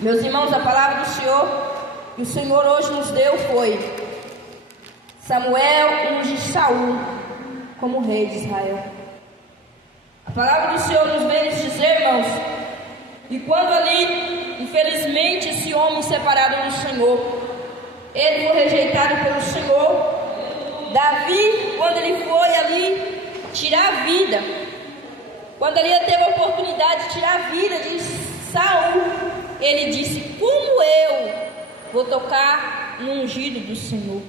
Meus irmãos, a palavra do Senhor que o Senhor hoje nos deu foi: Samuel unge Saul como rei de Israel. A palavra do Senhor nos vem nos dizer, irmãos, e quando ali, infelizmente, esse homem separado do Senhor, ele foi rejeitado pelo Senhor. Davi, quando ele foi ali tirar a vida, quando ele teve a oportunidade de tirar a vida de Saul, ele disse: como eu vou tocar no ungido do Senhor?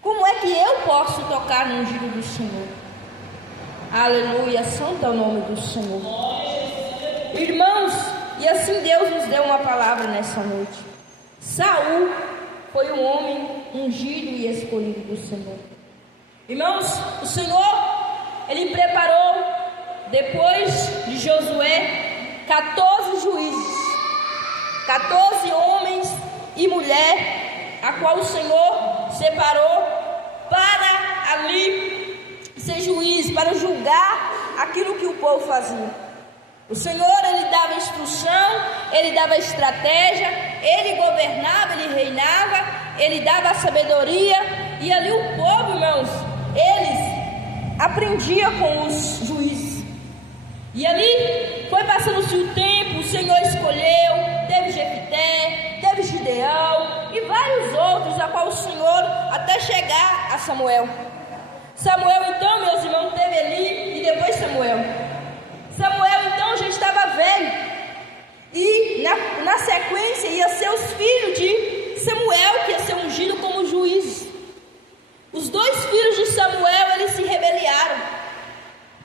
Como é que eu posso tocar no ungido do Senhor? Aleluia, santo é o nome do Senhor. Irmãos, e assim Deus nos deu uma palavra nessa noite. Saul foi um homem ungido e escolhido do Senhor. Irmãos, o Senhor, Ele preparou, depois de Josué, 14 juízes, 14 homens e mulher, a qual o Senhor separou para ali ser juiz, para julgar aquilo que o povo fazia. O Senhor, Ele dava instrução, Ele dava estratégia, Ele governava, Ele reinava, Ele dava a sabedoria, e ali o povo, irmãos, eles aprendiam com os juízes. E ali foi passando-se o tempo, o Senhor escolheu, teve Jefité, teve Gideão e vários outros, a qual o Senhor, até chegar a Samuel. Samuel então, meus irmãos, teve Eli e depois Samuel. Samuel então já estava velho, e na sequência ia ser os filhos de Samuel, que ia ser ungido como juiz. Os dois filhos de Samuel, eles se rebelaram.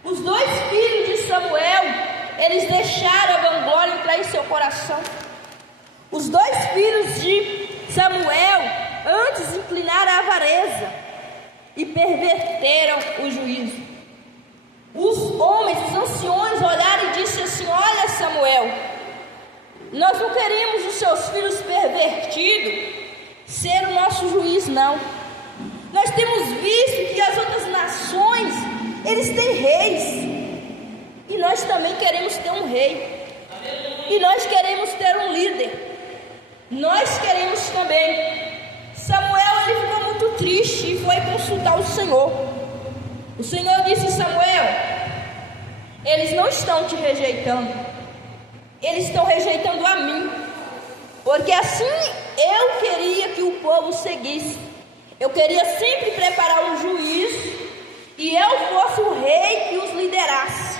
Os dois filhos de Samuel, eles deixaram a vanglória entrar em seu coração. Os dois filhos de Samuel antes inclinaram a avareza e perverteram o juízo. Os homens, os anciões olharam e disseram assim: olha, Samuel, nós não queremos os seus filhos pervertidos ser o nosso juiz, não. Nós temos visto que as outras nações, eles têm reis, e nós também queremos ter um rei, e nós queremos ter um líder, nós queremos também. Samuel, ele ficou muito triste e foi consultar o Senhor. O Senhor disse: Samuel, eles não estão te rejeitando, eles estão rejeitando a mim, porque assim eu queria que o povo seguisse. Eu queria sempre preparar um juiz e eu fosse o rei que os liderasse.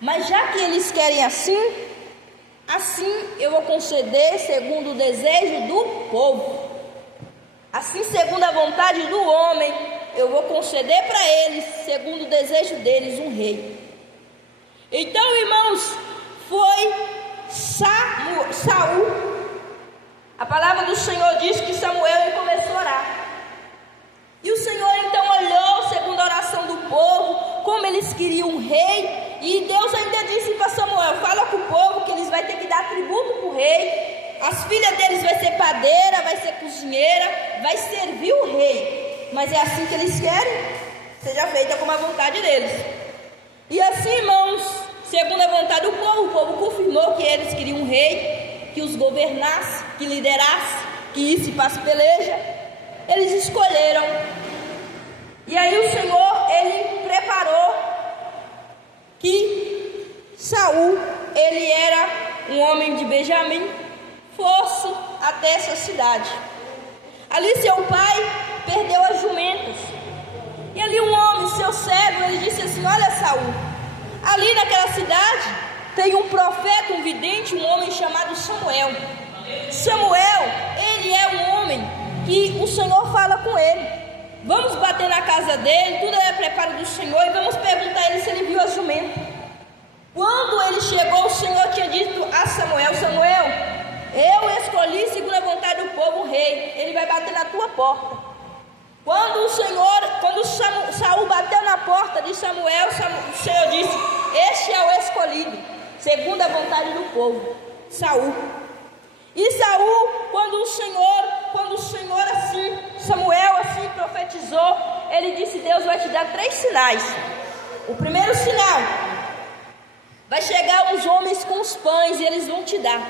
Mas já que eles querem assim eu vou conceder segundo o desejo do povo. Assim, segundo a vontade do homem, eu vou conceder para eles, segundo o desejo deles, um rei. Então, irmãos, foi Saul. A palavra do Senhor diz que Samuel começou a orar. E o Senhor então olhou, segundo a oração do povo, como eles queriam um rei. E Deus ainda disse para Samuel: fala com o povo que eles vão ter que dar tributo para o rei. As filhas deles vai ser padeira, vai ser cozinheira, vai servir o rei. Mas é assim que eles querem, seja feita como a vontade deles. E assim, irmãos, segundo a vontade do povo, o povo confirmou que eles queriam um rei, que os governasse, que liderasse, que isso para as pelejas. Eles escolheram. E aí o Senhor, Ele preparou que Saul, ele era um homem de Benjamim, fosse até essa cidade. Ali seu pai perdeu as jumentas. E ali um homem, seu servo, ele disse assim: olha, Saul, ali naquela cidade tem um profeta, um vidente, um homem chamado Samuel. Samuel, ele é um homem que o Senhor fala com ele. Vamos bater na casa dele, tudo é preparo do Senhor, e vamos perguntar a ele se ele viu as jumentas. Quando ele chegou, o Senhor tinha dito a Samuel: Samuel, eu escolhi segundo a vontade do povo o rei, ele vai bater na tua porta. Quando Saul bateu na porta de Samuel, o Senhor disse: este é o escolhido, segundo a vontade do povo, Saul. E Saul, quando o Senhor assim, Samuel assim profetizou, ele disse: Deus vai te dar 3 sinais. O primeiro sinal: vai chegar os homens com os pães e eles vão te dar.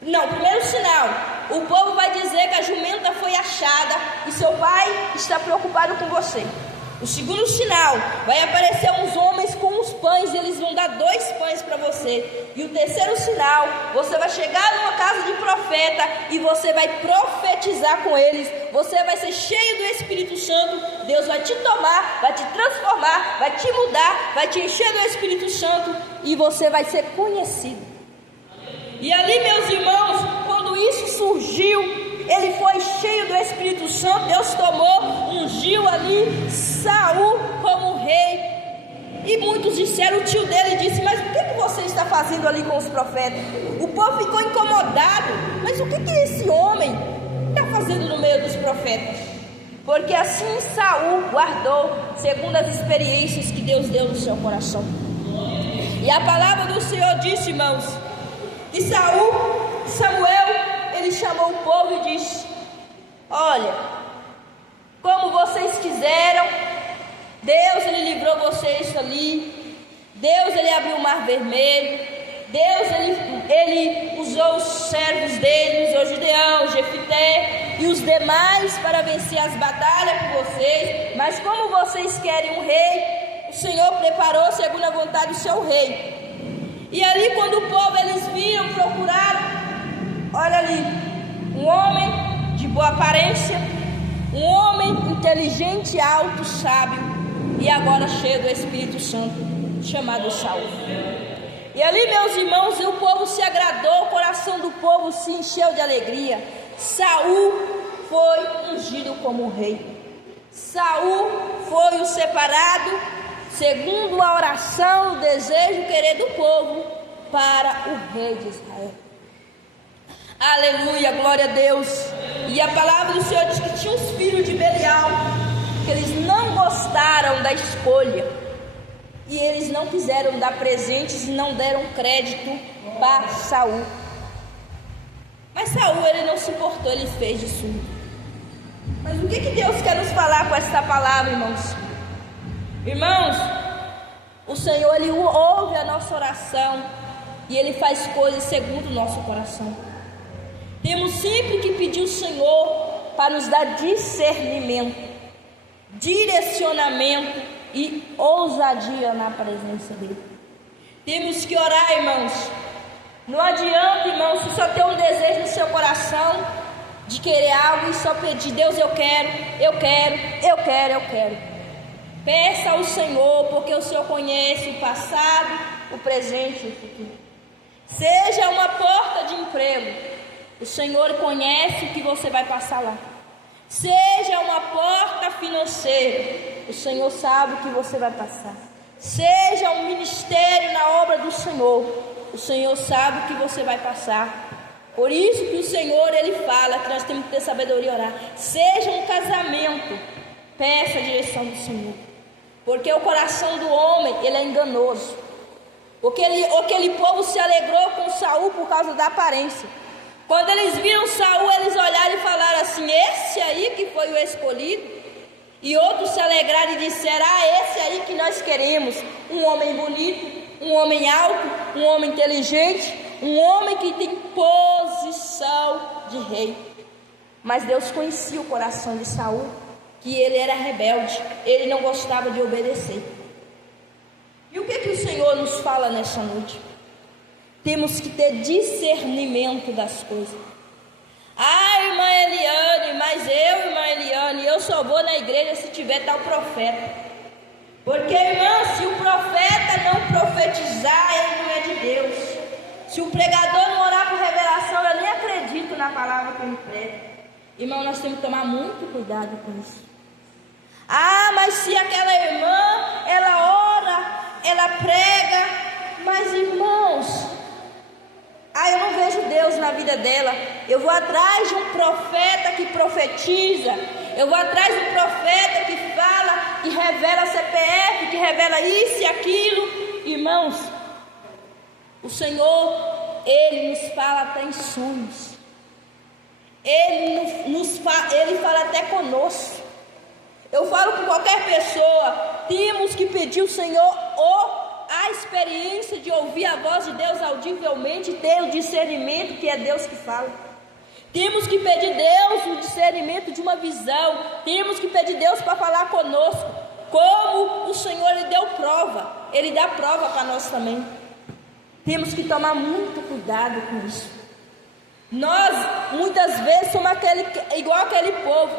Não, primeiro sinal, o povo vai dizer que a jumenta foi achada e seu pai está preocupado com você. O segundo sinal, vai aparecer uns homens com uns pães e eles vão dar 2 pães para você. E o terceiro sinal, você vai chegar numa casa de profeta e você vai profetizar com eles. Você vai ser cheio do Espírito Santo, Deus vai te tomar, vai te transformar, vai te mudar, vai te encher do Espírito Santo e você vai ser conhecido. E ali, meus irmãos, quando isso surgiu, ele foi cheio do Espírito Santo, Deus tomou, ungiu ali Saul como rei. E muitos disseram, o tio dele disse, mas o que você está fazendo ali com os profetas? O povo ficou incomodado, mas o que esse homem está fazendo no meio dos profetas? Porque assim Saul guardou, segundo as experiências que Deus deu no seu coração. E a palavra do Senhor disse, irmãos, que Samuel, ele chamou o povo e disse, olha, como vocês quiseram, Deus ele livrou vocês ali, Deus ele abriu o mar vermelho, Deus ele usou os servos dele, usou Gideão, Jefité e os demais para vencer as batalhas por vocês, mas como vocês querem um rei, o Senhor preparou segundo a vontade do seu rei. E ali quando o povo eles viram, procuraram, olha ali, um homem de boa aparência, um homem inteligente, alto, sábio, e agora cheio do Espírito Santo, chamado Saul. E ali, meus irmãos, o povo se agradou, o coração do povo se encheu de alegria. Saul foi ungido como rei. Saul foi o separado, segundo a oração, o desejo, o querer do povo, para o rei de Israel. Aleluia, glória a Deus. E a palavra do Senhor diz que tinha os filhos de Belial, que eles não gostaram da escolha, e eles não quiseram dar presentes e não deram crédito para Saul. Mas Saul ele não se importou, ele fez de tudo. Mas o que Deus quer nos falar com esta palavra, irmãos? Irmãos, o Senhor ele ouve a nossa oração e ele faz coisas segundo o nosso coração. Temos sempre que pedir ao Senhor para nos dar discernimento, direcionamento e ousadia na presença dele. Temos que orar, irmãos. Não adianta, irmãos, se só ter um desejo no seu coração de querer algo e só pedir, Deus, eu quero. Peça ao Senhor, porque o Senhor conhece o passado, o presente e o futuro. Seja uma porta de emprego, o Senhor conhece o que você vai passar lá. Seja uma porta financeira, o Senhor sabe o que você vai passar. Seja um ministério na obra do Senhor, o Senhor sabe o que você vai passar. Por isso que o Senhor ele fala que nós temos que ter sabedoria e orar. Seja um casamento, peça a direção do Senhor, porque o coração do homem ele é enganoso. Porque aquele povo se alegrou com Saul por causa da aparência. Quando eles viram Saul, eles olharam e falaram assim, esse aí que foi o escolhido. E outros se alegraram e disseram, esse aí que nós queremos. Um homem bonito, um homem alto, um homem inteligente, um homem que tem posição de rei. Mas Deus conhecia o coração de Saul, que ele era rebelde, ele não gostava de obedecer. E o que o Senhor nos fala nessa noite? Temos que ter discernimento das coisas. Irmã Eliane, mas irmã Eliane, eu só vou na igreja se tiver tal profeta. Porque, irmã, se o profeta não profetizar, ele não é de Deus. Se o pregador não orar por revelação, eu nem acredito na palavra que ele prega. Irmão, nós temos que tomar muito cuidado com isso. Mas se aquela irmã, ela ora, ela prega, mas irmãos, eu não vejo Deus na vida dela. Eu vou atrás de um profeta que profetiza. Eu vou atrás de um profeta que fala, que revela CPF, que revela isso e aquilo. Irmãos, o Senhor, Ele nos fala até em sonhos. Ele fala até conosco. Eu falo com qualquer pessoa, temos que pedir ao Senhor o a experiência de ouvir a voz de Deus audivelmente, ter o discernimento que é Deus que fala. Temos que pedir Deus o discernimento de uma visão. Temos que pedir Deus para falar conosco. Como o Senhor lhe deu prova, Ele dá prova para nós também. Temos que tomar muito cuidado com isso. Nós muitas vezes somos igual aquele povo.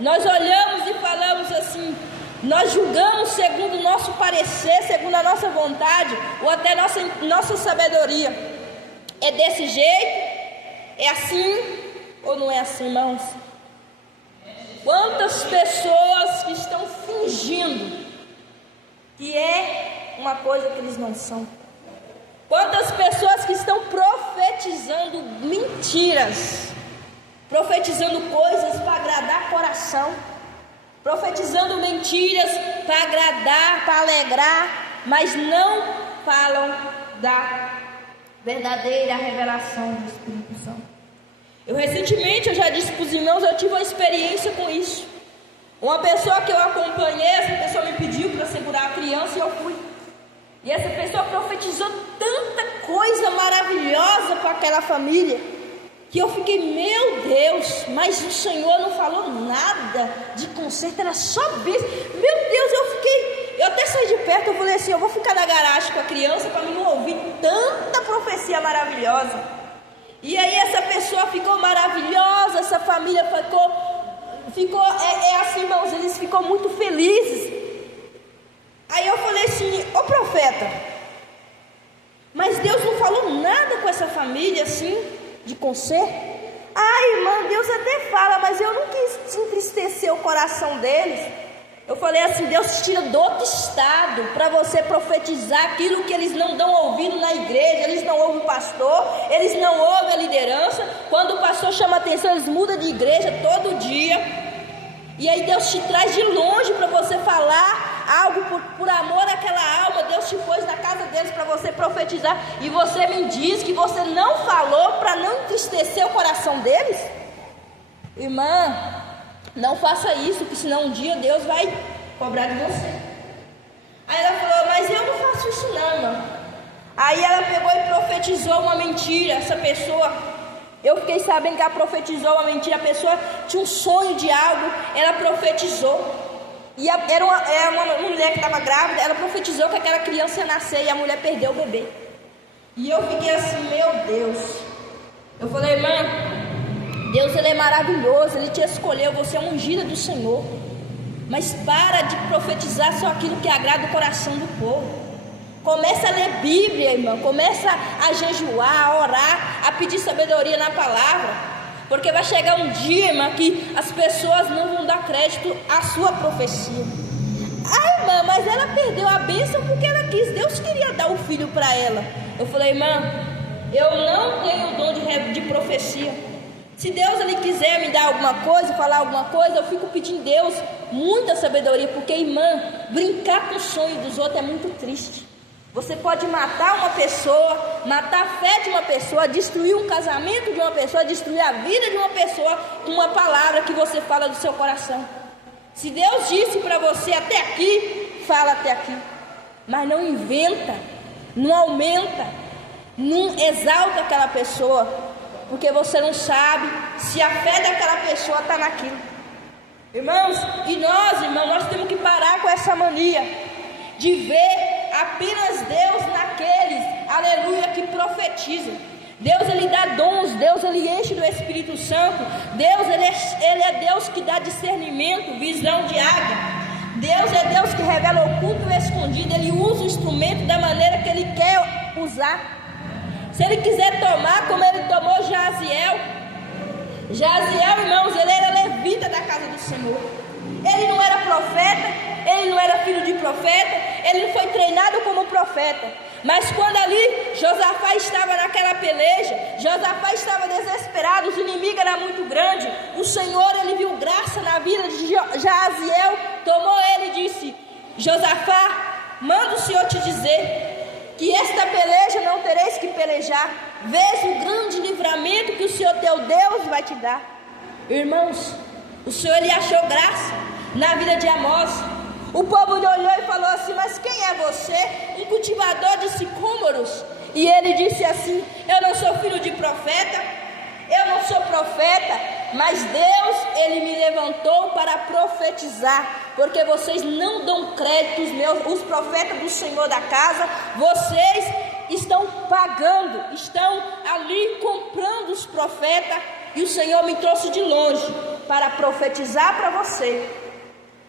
Nós olhamos e falamos assim, nós julgamos segundo o nosso parecer, segundo a nossa vontade, ou até nossa sabedoria. É desse jeito? É assim ou não é assim, irmãos? Quantas pessoas que estão fingindo que é uma coisa que eles não são? Quantas pessoas que estão profetizando mentiras, profetizando coisas para agradar coração, profetizando mentiras para agradar, para alegrar, mas não falam da verdadeira revelação do Espírito Santo. Recentemente, eu já disse para os irmãos, eu tive uma experiência com isso. Uma pessoa que eu acompanhei, essa pessoa me pediu para segurar a criança e eu fui. E essa pessoa profetizou tanta coisa maravilhosa para aquela família, que eu fiquei, meu Deus, mas o Senhor não falou nada de conserto, era só bênção. Meu Deus, eu até saí de perto, eu falei assim, eu vou ficar na garagem com a criança para mim não ouvir tanta profecia maravilhosa. E aí essa pessoa ficou maravilhosa, essa família ficou assim, irmãos, eles ficam muito felizes. Aí eu falei assim, ô profeta, mas Deus não falou nada com essa família assim, de conserto? Ah, irmã, Deus até fala, mas eu não quis entristecer o coração deles. Eu falei assim, Deus tira do outro estado para você profetizar aquilo que eles não dão ouvido na igreja, eles não ouvem o pastor, eles não ouvem a liderança. Quando o pastor chama atenção, eles mudam de igreja todo dia. E aí Deus te traz de longe para você falar algo por amor àquela alma. Deus te pôs na casa deles para você profetizar, e você me diz que você não falou para não entristecer o coração deles? Irmã, não faça isso, porque senão um dia Deus vai cobrar de você. Aí ela falou, mas eu não faço isso não, irmã. Aí ela pegou e profetizou uma mentira. Essa pessoa, eu fiquei sabendo que ela profetizou uma mentira. A pessoa tinha um sonho de algo, ela profetizou. E era uma mulher que estava grávida, ela profetizou que aquela criança ia nascer e a mulher perdeu o bebê. E eu fiquei assim, meu Deus. Eu falei, irmã, Deus, Ele é maravilhoso, Ele te escolheu, você é ungida do Senhor. Mas para de profetizar só aquilo que agrada o coração do povo. Começa a ler Bíblia, irmão. Começa a jejuar, a orar, a pedir sabedoria na palavra. Porque vai chegar um dia, irmã, que as pessoas não vão dar crédito à sua profecia. Ah, irmã, mas ela perdeu a bênção porque ela quis. Deus queria dar o filho para ela. Eu falei, irmã, eu não tenho o dom de profecia. Se Deus Ele quiser me dar alguma coisa, falar alguma coisa, eu fico pedindo a Deus muita sabedoria. Porque, irmã, brincar com o sonho dos outros é muito triste. Você pode matar uma pessoa, matar a fé de uma pessoa, destruir um casamento de uma pessoa, destruir a vida de uma pessoa com uma palavra que você fala do seu coração. Se Deus disse para você até aqui, fala até aqui. Mas não inventa, não aumenta, não exalta aquela pessoa, porque você não sabe se a fé daquela pessoa está naquilo. Irmãos, e nós, irmãos, nós temos que parar com essa mania de ver apenas Deus naqueles, aleluia, que profetizam. Deus, Ele dá dons, Deus, Ele enche do Espírito Santo. Deus, Ele é Deus que dá discernimento, visão de águia. Deus é Deus que revela oculto e escondido. Ele usa o instrumento da maneira que Ele quer usar. Se Ele quiser tomar, como Ele tomou Jaziel. Jaziel, irmãos, ele era levita da casa do Senhor. Ele não era profeta, ele não era filho de profeta, ele não foi treinado como profeta. Mas quando ali Josafá estava naquela peleja, Josafá estava desesperado, os inimigos eram muito grandes. O Senhor, Ele viu graça na vida de Jaziel, tomou ele e disse: Josafá, manda o Senhor te dizer que esta peleja não tereis que pelejar. Veja o grande livramento que o Senhor teu Deus vai te dar. Irmãos, o Senhor, Ele achou graça na vida de Amós. O povo olhou e falou assim: mas quem é você? Um cultivador de sicômoros. E ele disse assim: eu não sou filho de profeta, eu não sou profeta, mas Deus, Ele me levantou para profetizar, porque vocês não dão crédito, os profetas do Senhor da casa, vocês estão pagando, estão ali comprando os profetas, e o Senhor me trouxe de longe para profetizar para você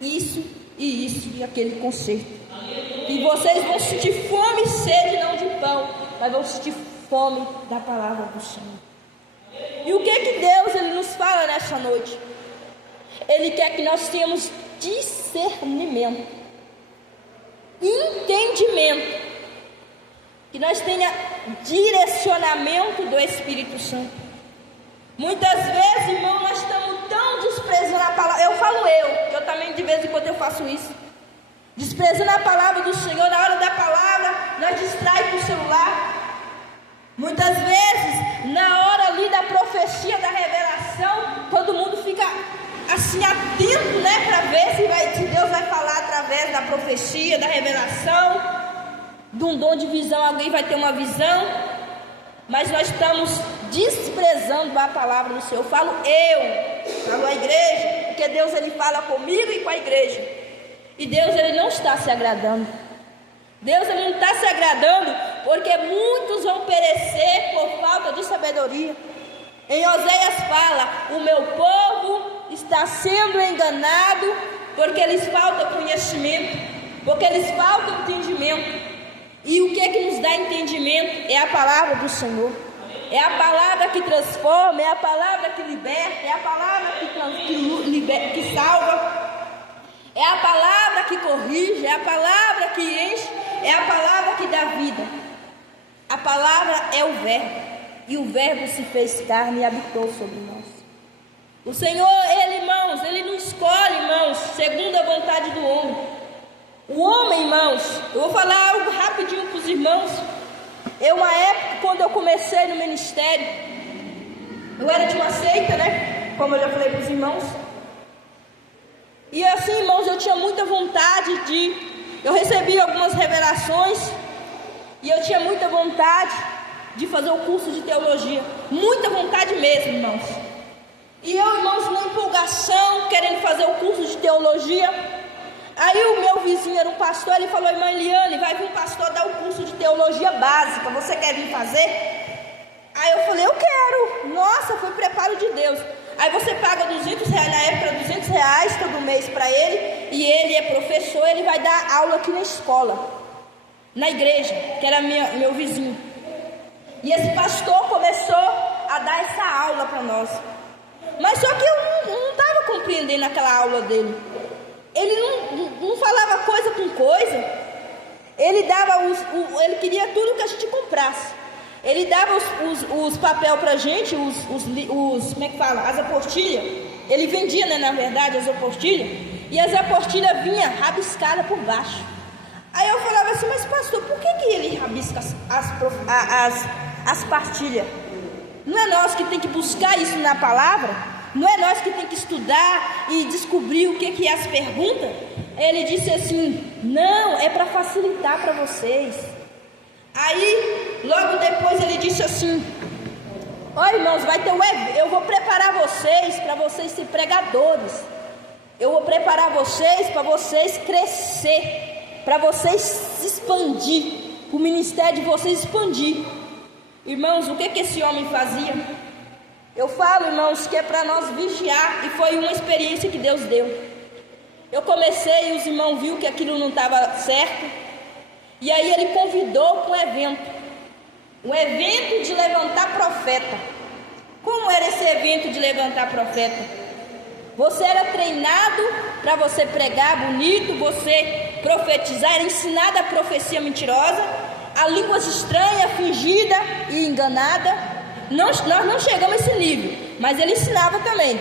isso e aquele conserto. E vocês vão sentir fome e sede, não de pão, mas vão sentir fome da palavra do Senhor. E o que Deus Ele nos fala nessa noite? Ele quer que nós tenhamos discernimento, entendimento, que nós tenhamos direcionamento do Espírito Santo. Muitas vezes, irmão, nós estamos tão desprezando a palavra. Eu também de vez em quando eu faço isso. Desprezando a palavra do Senhor, na hora da palavra, nós distraímos com o celular. Muitas vezes, na hora ali da profecia, da revelação, todo mundo fica assim atento, né, para ver se Deus vai falar através da profecia, da revelação, de um dom de visão, alguém vai ter uma visão, mas nós estamos desprezando a palavra do Senhor. Falo a igreja, porque Deus Ele fala comigo e com a igreja, e Deus Ele não está se agradando. Deus Ele não está se agradando, porque muitos vão perecer por falta de sabedoria. Em Oséias fala: o meu povo está sendo enganado, porque eles faltam conhecimento, porque eles faltam entendimento. E o que nos dá entendimento? É a palavra do Senhor. É a palavra que transforma, é a palavra que liberta, é a palavra que salva. É a palavra que corrige, é a palavra que enche, é a palavra que dá vida. A palavra é o Verbo, e o Verbo se fez carne e habitou sobre nós. O Senhor, Ele, irmãos, Ele não escolhe, irmãos, segundo a vontade do homem. O homem, irmãos, eu vou falar algo rapidinho para os irmãos. Uma época, quando eu comecei no ministério, eu era de uma seita, né? Como eu já falei para os irmãos. E assim, irmãos, eu tinha muita vontade eu recebi algumas revelações, e eu tinha muita vontade de fazer o curso de teologia, muita vontade mesmo, irmãos. E eu, irmãos, na empolgação, querendo fazer o curso de teologia, aí o meu vizinho era um pastor, ele falou: irmã Eliane, vai vir um pastor dar o curso de teologia básica, você quer vir fazer? Aí eu falei: eu quero. Nossa, foi preparo de Deus. Aí você paga R$200, na época R$200 todo mês para ele, e ele é professor, ele vai dar aula aqui na escola, na igreja, que era meu vizinho. E esse pastor começou a dar essa aula para nós. Mas só que eu não estava compreendendo aquela aula dele. Ele não falava coisa com coisa. Ele dava ele queria tudo que a gente comprasse. Ele dava os papel pra gente, como é que fala? As apostilhas. Ele vendia, né, na verdade, as apostilhas. E as apostilhas vinham rabiscadas por baixo. Aí eu falava assim: mas pastor, por que ele rabisca as pastilhas? Não é nós que tem que buscar isso na palavra? Não é nós que tem que estudar e descobrir o que é as perguntas? Ele disse assim: não, é para facilitar para vocês. Aí, logo depois ele disse assim: olha, irmãos, vai ter eu vou preparar vocês para vocês serem pregadores. Eu vou preparar vocês para vocês crescer, para vocês se expandir, o ministério de vocês expandir. Irmãos, o que esse homem fazia? Eu falo, irmãos, que é para nós vigiar, e foi uma experiência que Deus deu. Eu comecei e os irmãos viram que aquilo não estava certo. E aí ele convidou para um evento de levantar profeta. Como era esse evento de levantar profeta? Você era treinado para você pregar bonito, você profetizar, era ensinada a profecia mentirosa, a línguas estranhas, fingida e enganada. Nós não chegamos a esse nível, mas ele ensinava também.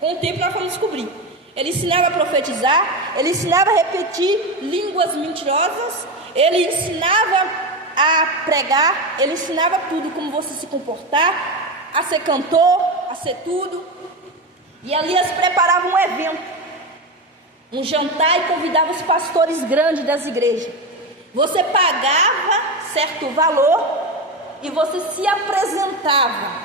Com o tempo nós fomos descobrir. Ele ensinava a profetizar, ele ensinava a repetir línguas mentirosas, ele ensinava a pregar, ele ensinava tudo, como você se comportar, a ser cantor, a ser tudo. E ali eles preparavam um evento, um jantar, e convidavam os pastores grandes das igrejas. Você pagava certo valor e você se apresentava.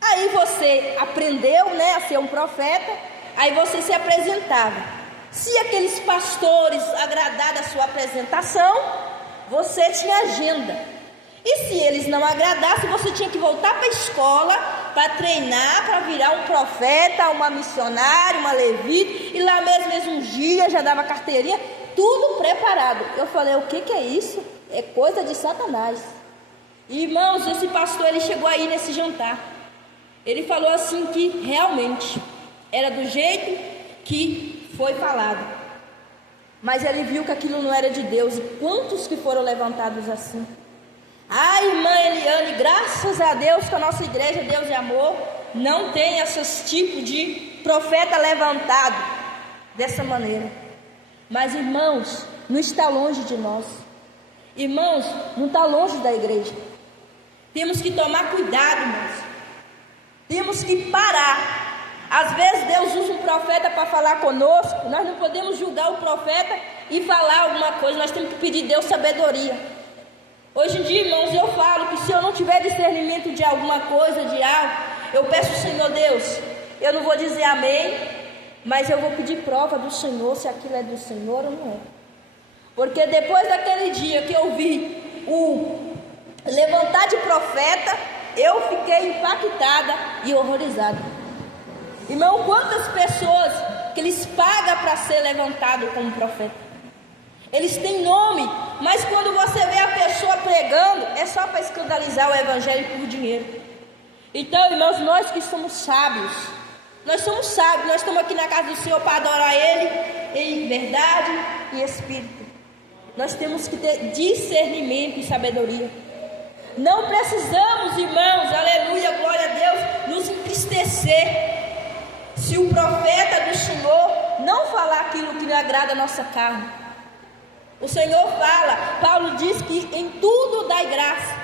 Aí você aprendeu, né, a ser um profeta. Aí você se apresentava. Se aqueles pastores agradaram a sua apresentação, você tinha agenda. E se eles não agradassem, você tinha que voltar para a escola para treinar, para virar um profeta, uma missionária, uma levita. E lá mesmo uns dias já dava carteirinha, tudo preparado. Eu falei, o que é isso? É coisa de Satanás. Irmãos, esse pastor, ele chegou aí nesse jantar. Ele falou assim que realmente era do jeito que foi falado. Mas ele viu que aquilo não era de Deus. E quantos que foram levantados assim? Ai, irmã Eliane, graças a Deus que a nossa igreja, Deus de Amor, não tem esses tipos de profeta levantado dessa maneira. Mas, irmãos, não está longe de nós. Irmãos, não está longe da igreja. Temos que tomar cuidado, irmãos. Temos que parar. Às vezes Deus usa um profeta para falar conosco. Nós não podemos julgar o profeta e falar alguma coisa. Nós temos que pedir a Deus sabedoria. Hoje em dia, irmãos, eu falo que se eu não tiver discernimento de alguma coisa, de algo, eu peço ao Senhor, Deus, eu não vou dizer amém, mas eu vou pedir prova do Senhor, se aquilo é do Senhor ou não é. Porque depois daquele dia que eu vi o levantar de profeta, eu fiquei impactada e horrorizada. Irmão, quantas pessoas que eles pagam para ser levantado como profeta? Eles têm nome, mas quando você vê a pessoa pregando, é só para escandalizar o evangelho por dinheiro. Então, irmãos, nós que somos sábios, nós somos sábios, nós estamos aqui na casa do Senhor para adorar Ele em verdade e espírito. Nós temos que ter discernimento e sabedoria. Não precisamos, irmãos, aleluia, glória a Deus, nos entristecer se o profeta do Senhor não falar aquilo que lhe agrada a nossa carne. O Senhor fala, Paulo diz que em tudo dai graça.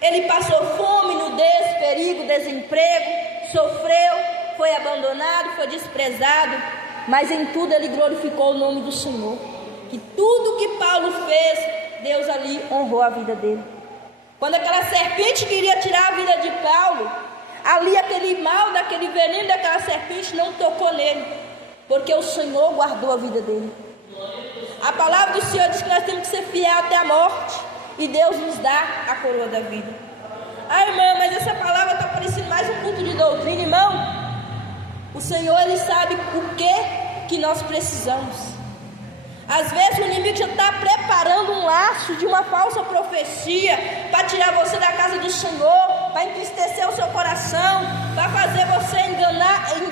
Ele passou fome, nudez, perigo, desemprego, sofreu, foi abandonado, foi desprezado, mas em tudo ele glorificou o nome do Senhor. Que tudo que Paulo fez, Deus ali honrou a vida dele. Quando aquela serpente queria tirar a vida de Paulo, ali aquele mal, daquele veneno daquela serpente não tocou nele, porque o Senhor guardou a vida dele. A palavra do Senhor diz que nós temos que ser fiel até a morte, e Deus nos dá a coroa da vida. Ah, irmã, mas essa palavra está parecendo mais um culto de doutrina, irmão. O Senhor, Ele sabe o que nós precisamos. Às vezes o inimigo já está preparando um laço de uma falsa profecia para tirar você da casa do Senhor, para entristecer o seu coração, para fazer você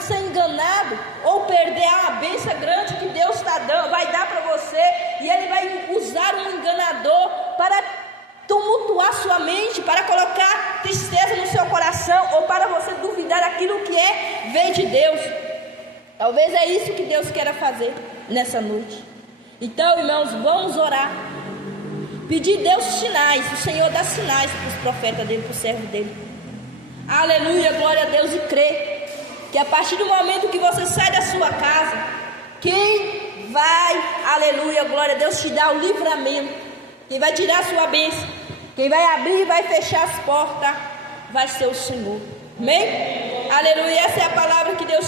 ser enganado ou perder a bênção grande que Deus vai dar para você, e ele vai usar um enganador para tumultuar sua mente, para colocar tristeza no seu coração, ou para você duvidar daquilo que vem de Deus. Talvez é isso que Deus queira fazer nessa noite. Então, irmãos, vamos orar, pedir a Deus sinais. O Senhor dá sinais para os profetas dele, para o servo dele. Aleluia, glória a Deus, e crê que a partir do momento que você sai da sua casa, quem vai, aleluia, glória a Deus, te dar o livramento, quem vai tirar a sua bênção, quem vai abrir e vai fechar as portas, vai ser o Senhor. Amém? Aleluia, essa é a palavra que Deus